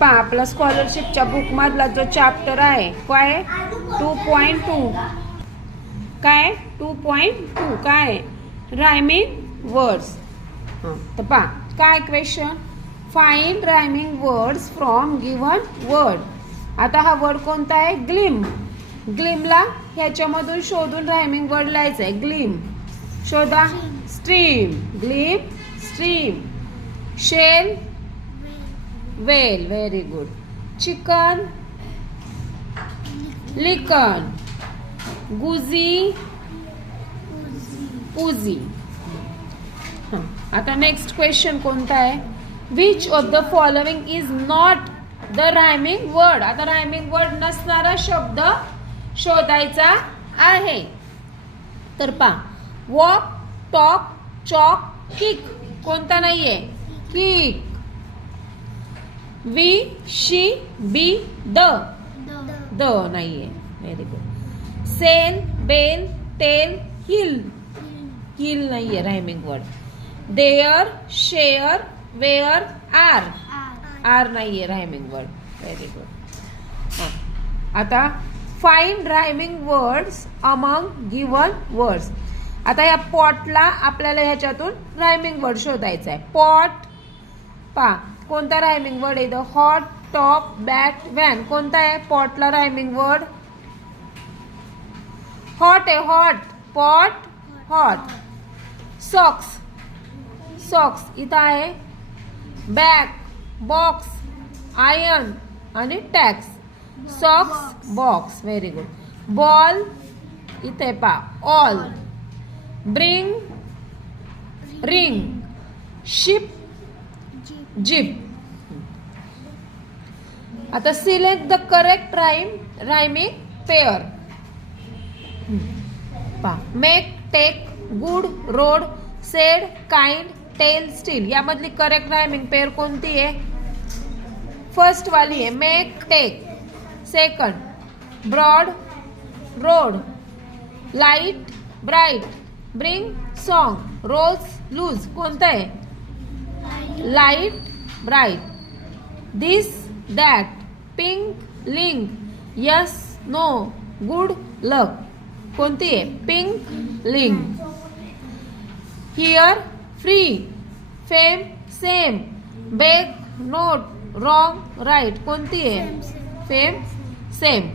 पहा आपला स्कॉलरशिपच्या बुक मधला जो चॅप्टर आहे काय 2.2 काय 2.2 काय रायमिंग वर्ड्स. तर पहा काय question, find rhyming words from given word. आता हा वर्ड कोणता आहे, ग्लिम. ग्लिमला ह्याच्यामधून शोधून रायमिंग वर्ड लिहायचा आहे. ग्लिम शोधा. Stream, gleam stream. शेल, वेल, व्हेरी गुड. चिकन, लिकन. गुजी, उजी. आता नेक्स्ट क्वेश्चन कोणता आहे, which of the following is not the rhyming word. आता रायमिंग वर्ड नसणारा शब्द शोधायचा आहे. तर पहा वॉक, टॉक, चॉक, किक. कोणता नाहीये, kick. We, she, be, the नाहीये. Very good. Sell, bell, tell, hill. Hill नाहीये rhyming word. There, share, where, are. Are नाहीये रायमिंग वर्ड. Very good. आता find rhyming words among given words. आता या पॉटला आपल्याला ह्याच्यातून रायमिंग वर्ड शोधायचा आहे. पॉट पा कोणता रायमिंग वर्ड आहे, हॉट, टॉप, बॅट, वॅन. कोणता आहे पॉटला रायमिंग वर्ड, हॉट आहे. Hot, pot, hot. Socks, socks इथं आहे. बॅग, बॉक्स, आयर्न आणि tax. Socks, box. Very good. Ball इथे पा, all. Bring, ring. Ship, jeep. आता select the correct rhyming pair. पा make, take, good, road, said, kind, tail, steel. यामधली correct rhyming pair कोणती आहे, फर्स्ट वाली आहे make, take. Second broad, road. Light, bright. Bring, song. Rose, loose. कोणतं आहे, light, bright. This, that. Pink, link. Yes, no, good, luck. कोणती आहे, pink, link. Here, free. Fame, same. Bake, note, wrong, right. कोणती आहे, fame, same.